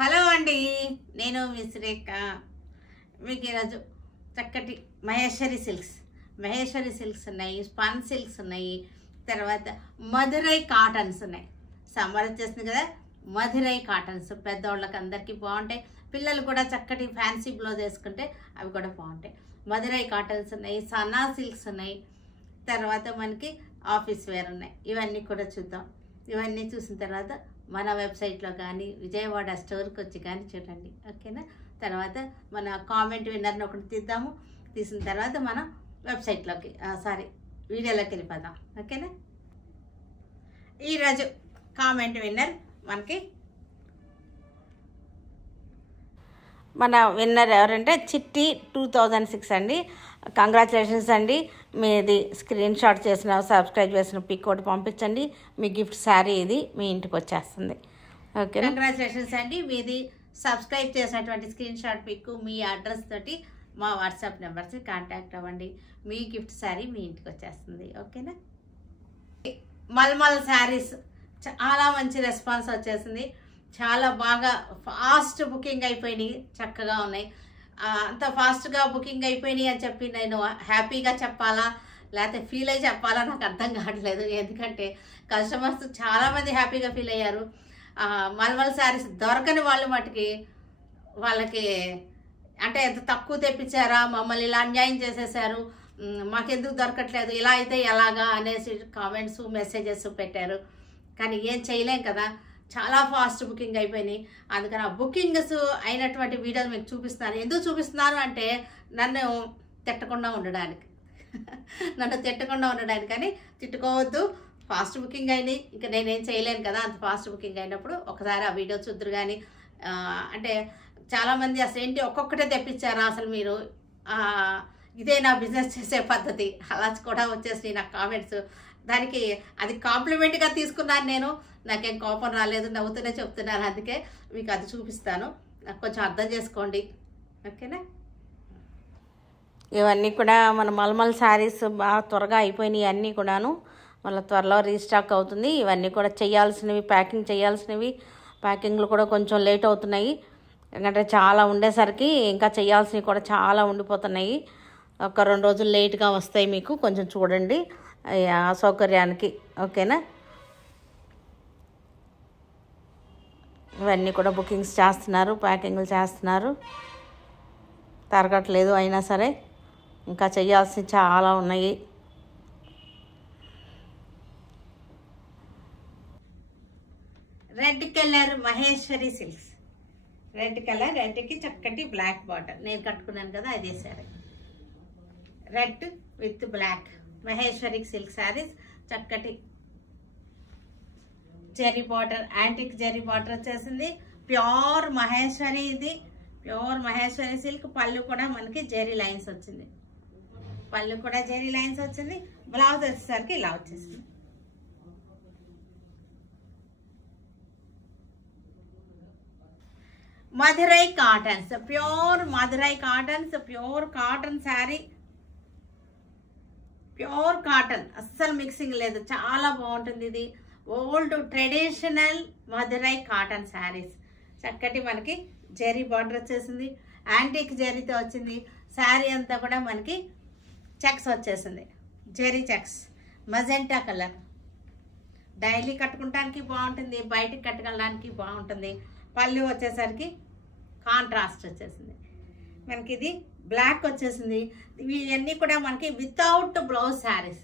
Hello అండి, నేను miss రేఖ. మీకు ఈరోజు చక్కటి మహేశ్వరి సిల్క్స్ ఉన్నాయి, స్పన్ సిల్క్స్ ఉన్నాయి, తర్వాత మధురై కాటన్స్ ఉన్నాయి. సమ్మర్ వచ్చేస్తుంది కదా, మధురై కాటన్స్ పెద్దవాళ్ళకి అందరికీ బాగుంటాయి. పిల్లలు కూడా చక్కటి ఫ్యాన్సీ బ్లౌజ్ వేసుకుంటే అవి కూడా బాగుంటాయి. మధురై కాటన్స్ ఉన్నాయి, సన్నా సిల్క్స్ ఉన్నాయి, తర్వాత మనకి ఆఫీస్ వేర్ ఉన్నాయి. ఇవన్నీ కూడా చూద్దాం. ఇవన్నీ చూసిన తర్వాత మన వెబ్సైట్లో కానీ విజయవాడ స్టోర్కి వచ్చి కానీ చూడండి, ఓకేనా. తర్వాత మన కామెంట్ విన్నర్ని ఒకటి తీద్దాము. తీసిన తర్వాత మనం వెబ్సైట్లోకి వీడియోలోకి వెళ్ళిపోదాం, ఓకేనా. ఈరోజు కామెంట్ విన్నర్ మనకి మన విన్నర్ ఎవరంటే చిట్టి 2006 అండి. కంగ్రాచులేషన్స్ అండి. మీది స్క్రీన్ షాట్ చేసిన సబ్స్క్రైబ్ చేసిన పిక్ ఒకటి పంపించండి. మీ గిఫ్ట్ శారీ ఇది మీ ఇంటికి వచ్చేస్తుంది, ఓకే. కంగ్రాచులేషన్స్ అండి. మీది సబ్స్క్రైబ్ చేసినటువంటి స్క్రీన్ షాట్ పిక్ మీ అడ్రస్ తోటి మా వాట్సాప్ నెంబర్స్ కాంటాక్ట్ అవ్వండి. మీ గిఫ్ట్ శారీ మీ ఇంటికి వచ్చేస్తుంది, ఓకేనా. మల్మల్ శారీస్ చాలా మంచి రెస్పాన్స్ వచ్చేసింది. చాలా బాగా ఫాస్ట్ బుకింగ్ అయిపోయినాయి, చక్కగా ఉన్నాయి. అంత ఫాస్ట్గా బుకింగ్ అయిపోయినాయి అని చెప్పి నేను హ్యాపీగా చెప్పాలా లేకపోతే ఫీల్ అయ్యి చెప్పాలా నాకు అర్థం కావట్లేదు. ఎందుకంటే కస్టమర్స్ చాలామంది హ్యాపీగా ఫీల్ అయ్యారు. మల్మల్ శారీస్ దొరకని వాళ్ళు మటుకి వాళ్ళకి అంటే ఎంత తక్కువ తెప్పించారా, మమ్మల్ని ఇలా అన్యాయం చేసేసారు, మాకెందుకు దొరకట్లేదు, ఇలా అయితే ఎలాగా అనేసి కామెంట్స్ మెసేజెస్ పెట్టారు. కానీ ఏం చేయలేం కదా, చాలా ఫాస్ట్ బుకింగ్ అయిపోయినాయి. అందుకని ఆ బుకింగ్స్ అయినటువంటి వీడియోలు మీకు చూపిస్తున్నాను. ఎందుకు చూపిస్తున్నాను అంటే నన్ను తిట్టకుండా ఉండడానికి కానీ తిట్టుకోవద్దు. ఫాస్ట్ బుకింగ్ అయినాయి, ఇంకా నేనేం చేయలేను కదా. అంత ఫాస్ట్ బుకింగ్ అయినప్పుడు ఒకసారి ఆ వీడియో చూద్దరు. కానీ అంటే చాలామంది అసలు ఏంటి ఒక్కొక్కటే తెప్పించారా అసలు మీరు, ఇదే నా బిజినెస్ చేసే పద్ధతి అలా కూడా వచ్చేసి నాకు కామెంట్స్. దానికి అది కాంప్లిమెంట్గా తీసుకున్నాను నేను, నాకేం కోపం రాలేదు, నవ్వుతూనే చెప్తున్నాను. అందుకే మీకు అది చూపిస్తాను, నాకు కొంచెం అర్థం చేసుకోండి, ఓకేనా. ఇవన్నీ కూడా మన మల్మల్ శారీస్ బాగా త్వరగా అయిపోయినాయి. అన్నీ కూడాను మళ్ళీ త్వరలో రీస్టాక్ అవుతుంది. ఇవన్నీ కూడా చేయాల్సినవి, ప్యాకింగ్ చేయాల్సినవి, ప్యాకింగ్లు కూడా కొంచెం లేట్ అవుతున్నాయి. ఎందుకంటే చాలా ఉండేసరికి ఇంకా చేయాల్సినవి కూడా చాలా ఉండిపోతున్నాయి. ఒక 2 రోజులు లేట్గా వస్తాయి, మీకు కొంచెం చూడండి సౌకర్యానికి, ఓకేనా. ఇవన్నీ కూడా బుకింగ్స్ చేస్తున్నారు, ప్యాకింగ్లు చేస్తున్నారు, తరగట్లేదు. అయినా సరే ఇంకా చేయాల్సినవి చాలా ఉన్నాయి. Red colour Maheshwari silks, red colour, రెడ్కి చక్కటి బ్లాక్ బార్డర్ నేను కట్టుకున్నాను కదా అదే sari. Red with black Maheshwari silk saris, చక్కటి zari border, antique zari border వచ్చేసింది. ప్యూర్ మహేశ్వరి, ఇది ప్యూర్ మహేశ్వరి సిల్క్. పళ్ళు కూడా మనకి జెరీ లైన్స్ వచ్చింది, బ్లౌజ్ వచ్చేసరికి ఇలా వచ్చేసింది. Madurai cottons, pure Madurai cottons, pure cotton sari, pure cotton, అస్సలు మిక్సింగ్ లేదు, చాలా బాగుంటుంది. ఇది old traditional Madurai cotton saris. చక్కటి మనకి జెరీ బార్డర్ వచ్చేసింది, యాంటిక్ జెరీతో వచ్చింది. శారీ అంతా కూడా మనకి చెక్స్ వచ్చేసింది, zari checks, magenta colour. Daily కట్టుకోవడానికి బాగుంటుంది, బయటికి కట్టుకెళ్ళడానికి బాగుంటుంది. పళ్ళు వచ్చేసరికి కాంట్రాస్ట్ వచ్చేసింది. మనకి ఇది బ్లాక్ వచ్చేసింది. ఇవన్నీ కూడా మనకి వితౌట్ బ్లౌజ్ శారీస్,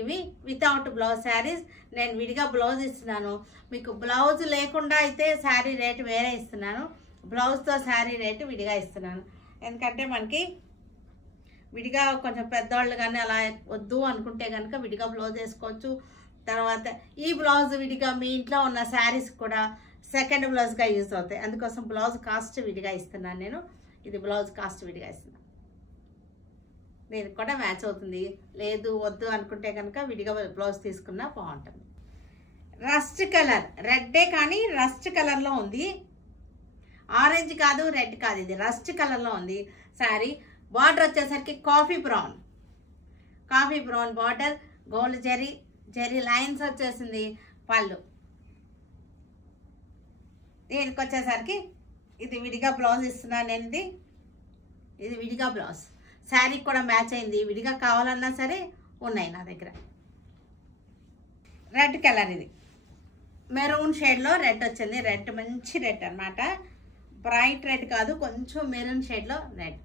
ఇవి వితౌట్ బ్లౌజ్ శారీస్. నేను విడిగా బ్లౌజ్ ఇస్తున్నాను, మీకు బ్లౌజ్ లేకుండా అయితే శారీ రేటు వేరే ఇస్తున్నాను, బ్లౌజ్తో శారీ రేటు విడిగా ఇస్తున్నాను. ఎందుకంటే మనకి విడిగా కొంచెం పెద్దవాళ్ళు కానీ అలా వద్దు అనుకుంటే కనుక విడిగా బ్లౌజ్ వేసుకోవచ్చు. తర్వాత ఈ బ్లౌజ్ విడిగా మీ ఇంట్లో ఉన్న శారీస్ కూడా సెకండ్ బ్లౌజ్గా యూజ్ అవుతాయి. అందుకోసం బ్లౌజ్ కాస్ట్ విడిగా ఇస్తున్నాను నేను. ఇది బ్లౌజ్ కాస్ట్ విడిగా ఇస్తున్నాను, దీనికి కూడా మ్యాచ్ అవుతుంది. లేదు వద్దు అనుకుంటే కనుక విడిగా బ్లౌజ్ తీసుకున్నా బాగుంటుంది. రస్ట్ కలర్, రెడ్డే కానీ రస్ట్ కలర్లో ఉంది, ఆరెంజ్ కాదు, రెడ్ కాదు, ఇది రస్ట్ కలర్లో ఉంది శారీ. బార్డర్ వచ్చేసరికి coffee brown border, gold zari lines వచ్చేసింది. పళ్ళు దీనికి వచ్చేసరికి ఇది విడిగా బ్లౌజ్ ఇస్తున్నాను నేను. ఇది విడిగా బ్లౌజ్, శారీకి కూడా మ్యాచ్ అయింది. విడిగా కావాలన్నా సరే ఉన్నాయి నా దగ్గర. రెడ్ కలర్, ఇది మెరూన్ షేడ్లో రెడ్ వచ్చింది. రెడ్ మంచి రెడ్ అన్నమాట, బ్రైట్ రెడ్ కాదు, కొంచెం మెరూన్ షేడ్లో రెడ్,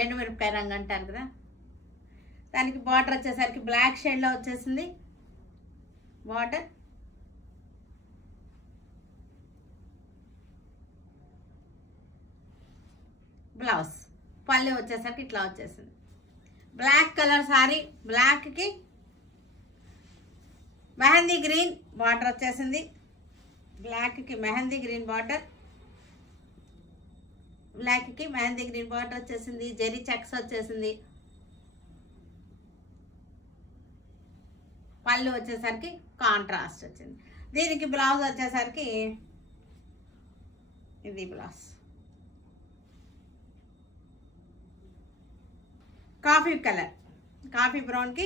ఎండుమిరపకాయ రంగు అంటారు కదా. దానికి బార్డర్ వచ్చేసరికి బ్లాక్ షేడ్లో వచ్చేసింది బార్డర్. బ్లౌజ్ పళ్ళు వచ్చేసరికి ఇట్లా వచ్చేసింది. బ్లాక్ కలర్ సారీ, బ్లాక్కి మెహందీ గ్రీన్ బార్డర్ వచ్చేసింది. బ్లాక్కి మెహందీ గ్రీన్ బార్డర్, బ్లాక్కి మెహందీ గ్రీన్ బార్డర్ వచ్చేసింది. జెరీ చెక్స్ వచ్చేసింది. పళ్ళు వచ్చేసరికి కాంట్రాస్ట్ వచ్చింది. దీనికి బ్లౌజ్ వచ్చేసరికి ఇది బ్లౌజ్ కాఫీ కలర్, కాఫీ బ్రౌన్కి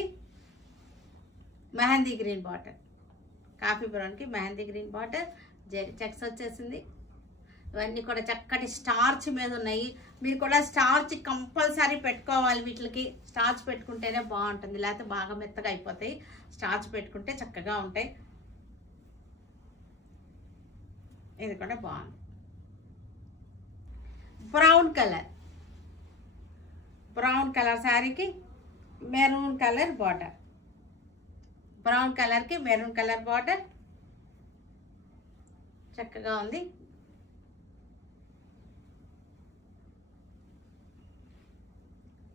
మెహందీ గ్రీన్ బార్డర్, కాఫీ బ్రౌన్కి mehndi green border, zari checks వచ్చేసింది. ఇవన్నీ కూడా చక్కటి స్టార్చ్ మీద ఉన్నాయి. మీరు కూడా స్టార్చ్ కంపల్సరీ పెట్టుకోవాలి. వీటికి స్టార్చ్ పెట్టుకుంటేనే బాగుంటుంది, లేకపోతే బాగా మెత్తగా అయిపోతాయి. స్టార్చ్ పెట్టుకుంటే చక్కగా ఉంటాయి. ఇది కూడా బాగుంది. బ్రౌన్ కలర్, బ్రౌన్ కలర్ శారీకి మెరూన్ కలర్ బార్డర్, బ్రౌన్ కలర్కి మెరూన్ కలర్ బార్డర్ చక్కగా ఉంది.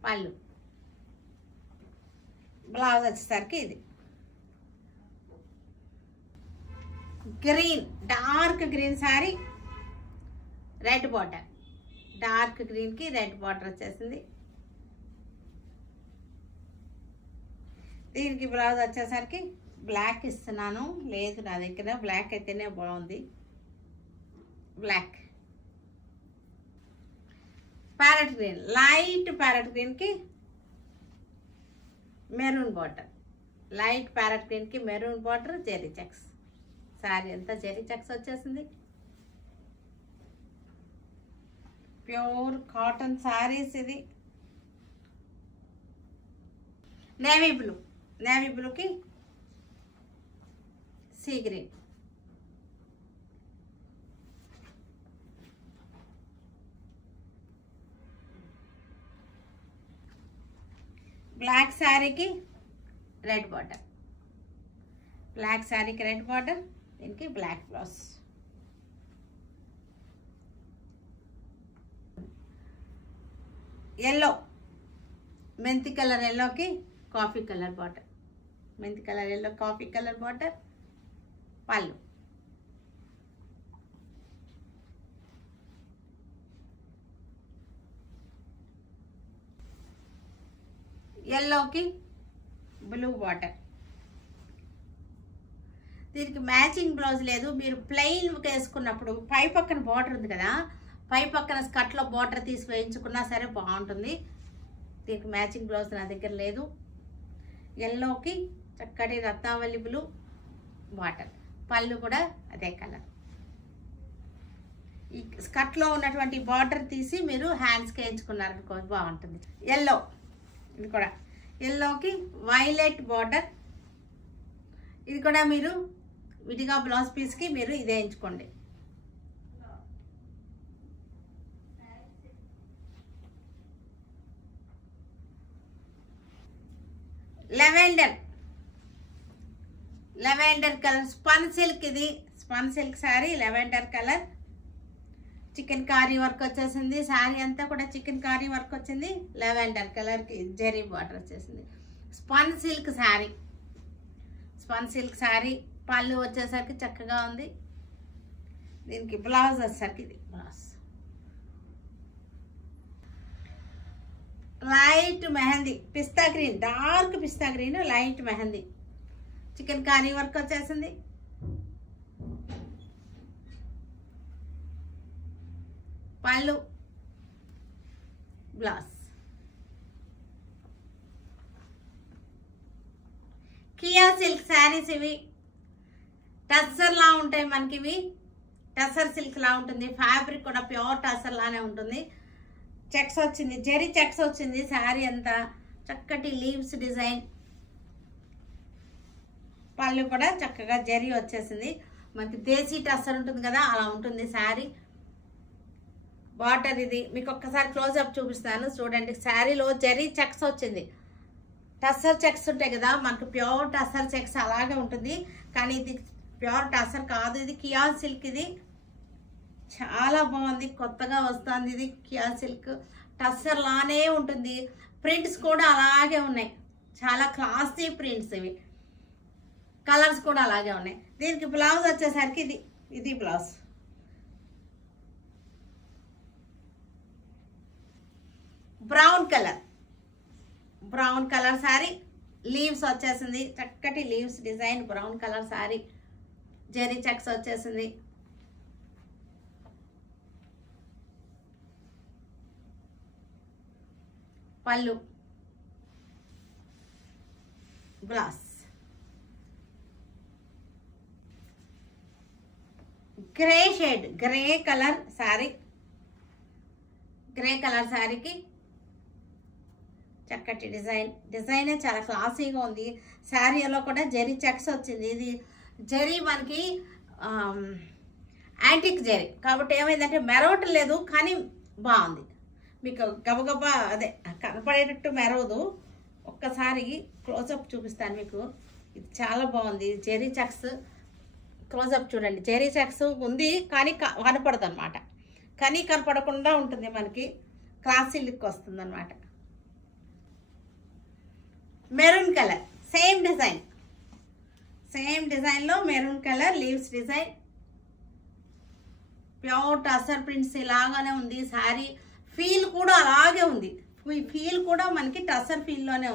పళ్ళు, బ్లౌజ్ వచ్చేసరికి ఇది green, dark green sari, red border, dark గ్రీన్కి రెడ్ బార్డర్ వచ్చేసింది. దీనికి బ్లౌజ్ వచ్చేసరికి బ్లాక్ ఇస్తున్నాను, లేదు నా దగ్గర బ్లాక్ అయితేనే బాగుంది. Black, parrot green, light parrot గ్రీన్కి మెరూన్ బార్డర్, లైట్ ప్యారెట్ గ్రీన్కి maroon border, zari checks. Sari అంతా జెరీ చెక్స్ వచ్చేసింది. Pure cotton saris. ఇది నేవీ బ్లూ, నేవీ బ్లూకి సీ గ్రీన్, బ్లాక్ శారీకి రెడ్ బార్డర్, బ్లాక్ శారీకి రెడ్ బార్డర్, దీనికి బ్లాక్ బ్లౌజ్. ఎల్లో, మెంతి కలర్ ఎల్లోకి కాఫీ కలర్ బార్డర్, మెంతి colour yellow coffee colour border. పళ్ళు, ఎల్లోకి బ్లూ బార్డర్. దీనికి మ్యాచింగ్ బ్లౌజ్ లేదు. మీరు ప్లెయిన్ వేసుకున్నప్పుడు పై పక్కన బార్డర్ ఉంది కదా, పై పక్కన స్కర్ట్లో బార్డర్ తీసి వేయించుకున్నా సరే బాగుంటుంది. దీనికి మ్యాచింగ్ బ్లౌజ్ నా దగ్గర లేదు. ఎల్లోకి చక్కటి రత్నావళి బ్లూ బార్డర్, పళ్ళు కూడా అదే కలర్. ఈ స్కర్ట్లో ఉన్నటువంటి బార్డర్ తీసి మీరు హ్యాండ్స్కి వేయించుకున్నారనుకో బాగుంటుంది. ఎల్లో, ఇది కూడా ఎల్లోకి వైలెట్ బార్డర్. ఇది కూడా మీరు విడిగా బ్లౌజ్ పీస్కి మీరు ఇదే ఎంచుకోండి. Lavender, lavender colour spun silk. ఇది spun silk sari, lavender colour, chikankari work వచ్చేసింది. శారీ అంతా కూడా చికెన్ కారీ వర్క్ వచ్చింది. లెవెండర్ కలర్కి జెరీ బార్డర్ వచ్చేసింది. Spun silk sari, spun silk sari. పళ్ళు వచ్చేసరికి చక్కగా ఉంది. దీనికి బ్లౌజ్ వచ్చేసరికి ఇది blouse. Light mehndi pista green, dark pista green, light mehndi, chikankari work వచ్చేసింది. పళ్ళు, బ్లౌజ్. కియా సిల్క్ శారీస్, ఇవి టస్సర్లా ఉంటాయి మనకి. ఇవి టసర్ సిల్క్ లా ఉంటుంది. ఫ్యాబ్రిక్ కూడా ప్యూర్ టసర్ లానే ఉంటుంది. చెక్స్ వచ్చింది, జెరీ చెక్స్ వచ్చింది. శారీ అంతా చక్కటి లీవ్స్ డిజైన్. పళ్ళు కూడా చక్కగా జెరీ వచ్చేసింది. మనకి దేశీ టసర్ ఉంటుంది కదా, అలా ఉంటుంది శారీ. బార్డర్ ఇది మీకు ఒక్కసారి క్లోజ్అప్ చూపిస్తాను చూడండి. శారీలో జెరీ చెక్స్ వచ్చింది. టసర్ చెక్స్ ఉంటాయి కదా, మనకు ప్యూర్ టసర్ చెక్స్ అలాగే ఉంటుంది. కానీ ఇది ప్యూర్ టసర్ కాదు, ఇది కియా సిల్క్. ఇది చాలా బాగుంది, కొత్తగా వస్తుంది. ఇది కియా సిల్క్ టసర్ లానే ఉంటుంది. ప్రింట్స్ కూడా అలాగే ఉన్నాయి, చాలా క్లాసీ ప్రింట్స్ ఇవి. కలర్స్ కూడా అలాగే ఉన్నాయి. దీనికి బ్లౌజ్ వచ్చేసరికి ఇది blouse. Brown colour sari, leaves వచ్చేసింది. చక్కటి leaves design, brown colour sari, zari checks వచ్చేసింది. పళ్ళు, blouse. Grey shade, grey colour sari. Grey colour శారీకి చక్కటి డిజైనే చాలా క్లాసీగా ఉంది. శారీలో కూడా జెరీ చెక్స్ వచ్చింది. ఇది జెరీ మనకి యాంటిక్ జెరీ కాబట్టి ఏమైందంటే మెరవటం లేదు, కానీ బాగుంది. మీకు గబగబా అదే కనపడేటట్టు మెరవదు. ఒక్కసారి క్లోజప్ చూపిస్తాను మీకు. ఇది చాలా బాగుంది. జెరీ చెక్స్ క్లోజప్ చూడండి. జెరీ చెక్స్ ఉంది కానీ కనపడదు అనమాట. కానీ కనపడకుండా ఉంటుంది, మనకి క్లాసీ లుక్ వస్తుంది అనమాట. మెరూన్ కలర్, సేమ్ డిజైన్లో maroon colour leaves design. Pure tussar prints ఇలాగానే ఉంది. శారీ ఫీల్ కూడా అలాగే ఉంది. ఫీల్ కూడా మనకి టసర్ ఫీల్లోనే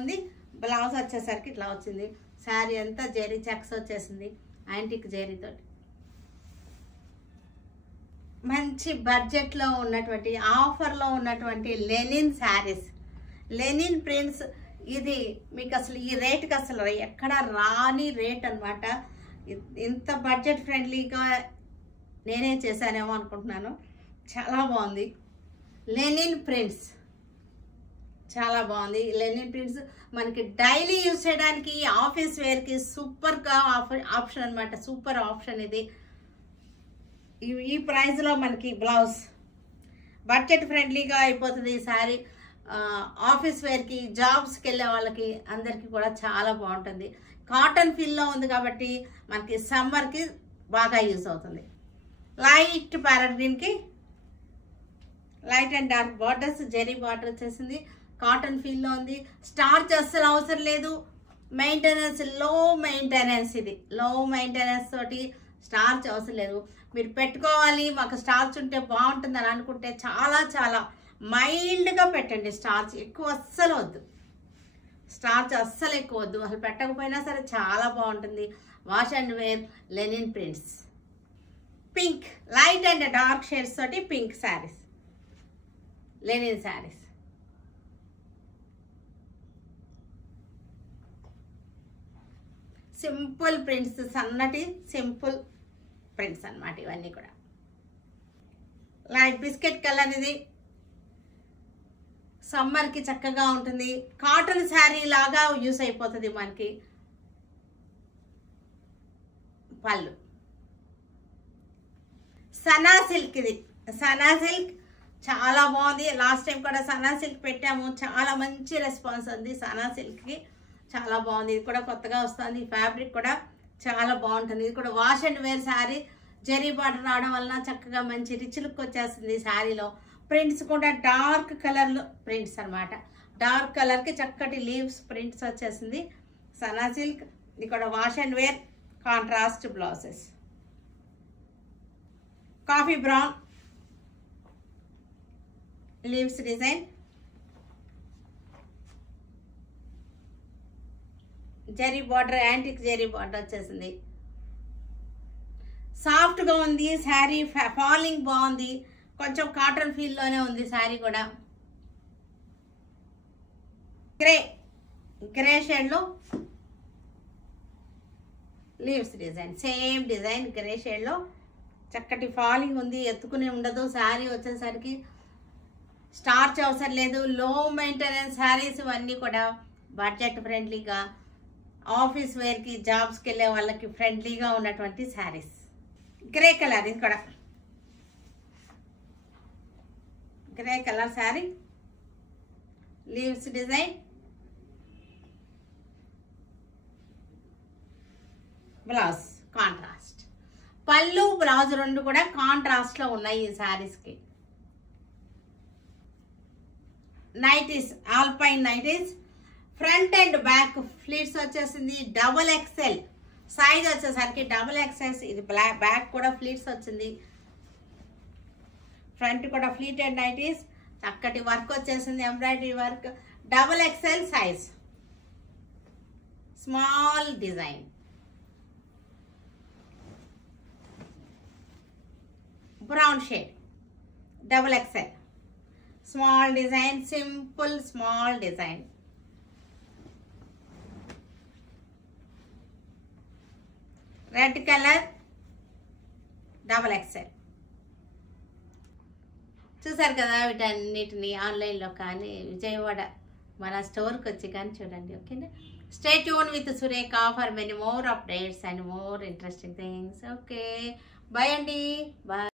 ఉంది. బ్లౌజ్ వచ్చేసరికి ఇట్లా వచ్చింది. శారీ అంతా జెరీ చెక్స్ వచ్చేసింది, యాంటిక్ జెరీతో. మంచి బడ్జెట్లో ఉన్నటువంటి, ఆఫర్లో ఉన్నటువంటి లెనిన్ శారీస్, లెనిన్ ప్రింట్స్. ఇది మీకు అసలు ఈ రేట్కి అసలు ఎక్కడ రాని రేట్ అనమాట. ఇంత బడ్జెట్ ఫ్రెండ్లీగా నేనే చేశానేమో అనుకుంటున్నాను. చాలా బాగుంది. లెనిన్ ప్రింట్స్ చాలా బాగుంది. లెనిన్ ప్రింట్స్ మనకి డైలీ యూజ్ చేయడానికి, ఆఫీస్ వేర్కి సూపర్గా ఆప్షన్ అనమాట. సూపర్ ఆప్షన్ ఇది. ఈ ప్రైస్లో మనకి బ్లౌజ్ బడ్జెట్ ఫ్రెండ్లీగా అయిపోతుంది ఈ శారీ. ఆఫీస్ వేర్కి, జాబ్స్కి వెళ్ళే వాళ్ళకి అందరికీ కూడా చాలా బాగుంటుంది. కాటన్ ఫీల్లో ఉంది కాబట్టి మనకి సమ్మర్కి బాగా యూజ్ అవుతుంది. లైట్ ప్యారెట్ గ్రీన్కి light and dark borders, zari border వచ్చేసింది. కాటన్ ఫీల్లో ఉంది. స్టార్చ్ అస్సలు అవసరం లేదు. మెయింటెనెన్స్ లో మెయింటెనెన్స్. ఇది లో మెయింటెనెన్స్ తోటి స్టార్చ్ అవసరం లేదు. మీరు పెట్టుకోవాలి, మాకు స్టార్చ్ ఉంటే బాగుంటుంది అని అనుకుంటే చాలా మైల్డ్గా పెట్టండి. స్టార్చ్ ఎక్కువ అస్సలు వద్దు. స్టార్చ్ అస్సలు ఎక్కువ వద్దు. అసలు పెట్టకపోయినా సరే చాలా బాగుంటుంది. Wash and wear linen prints. Pink, light and dark shades తోటి pink saris, linen saris. Simple prints, సన్నటి సింపుల్ ప్రింట్స్ అన్నమాట ఇవన్నీ కూడా. లైట్ బిస్కెట్ కలర్, ఇది సమ్మర్కి చక్కగా ఉంటుంది. కాటన్ శారీ లాగా యూస్ అయిపోతుంది మనకి. పళ్ళు సనా సిల్క్. ఇది సనా సిల్క్ చాలా బాగుంది. లాస్ట్ టైం కూడా సనా సిల్క్ పెట్టాము, చాలా మంచి రెస్పాన్స్ ఉంది సనా సిల్క్కి. చాలా బాగుంది. ఇది కూడా కొత్తగా వస్తుంది. ఫ్యాబ్రిక్ కూడా చాలా బాగుంటుంది. ఇది కూడా wash and wear sari. Zari border రావడం వలన చక్కగా మంచి రిచ్ లుక్ వచ్చేస్తుంది శారీలో. ప్రింట్స్ కూడా డార్క్ కలర్లో ప్రింట్స్ అనమాట. డార్క్ కలర్కి చక్కటి లీవ్స్ ప్రింట్స్ వచ్చేసింది. సనా సిల్క్. ఇది కూడా wash and wear contrast blouses. Coffee brown leaves design, zari border, antique zari border వచ్చేసింది. సాఫ్ట్గా ఉంది శారీ. ఫాలింగ్ బాగుంది. కొంచెం కాటన్ ఫీల్లోనే ఉంది శారీ కూడా. గ్రే షేడ్లో leaves design same design grey షేడ్లో చక్కటి ఫాలింగ్ ఉంది, ఎత్తుకునే ఉండదు. శారీ వచ్చేసరికి స్టార్చ్ అవసరం లేదు. లో మెయింటెనెన్స్ శారీస్ ఇవన్నీ కూడా బడ్జెట్ ఫ్రెండ్లీగా, ఆఫీస్ వేర్కి, జాబ్స్కి వెళ్ళే వాళ్ళకి ఫ్రెండ్లీగా ఉన్నటువంటి శారీస్. గ్రే కలర్, ఇది కూడా grey colour sari, leaves design, blouse contrast. పళ్ళు బ్లౌజ్ రెండు కూడా కాంట్రాస్ట్లో ఉన్నాయి ఈ శారీస్కి. Nighties, alpine nighties, front and back pleats వచ్చేసింది. డబుల్ ఎక్సెల్ సైజ్ వచ్చేసరికి డబుల్ ఎక్సెల్. ఇది బ్యాక్ కూడా ఫ్లీట్స్ వచ్చింది, ఫ్రంట్ కూడా ఫ్లీటెడ్ నైటీస్. చక్కటి వర్క్ వచ్చేసింది, embroidery work. Double XL size, small design. Brown shade, double XL, small design, simple small design. Red colour, double XL. చూసారు కదా, వీటన్నిటిని ఆన్లైన్లో కానీ విజయవాడ మన స్టోర్కి వచ్చి కానీ చూడండి. ఓకేనా? Stay tune with Surekha for many more updates and more interesting things. Okay, bye అండి, బాయ్.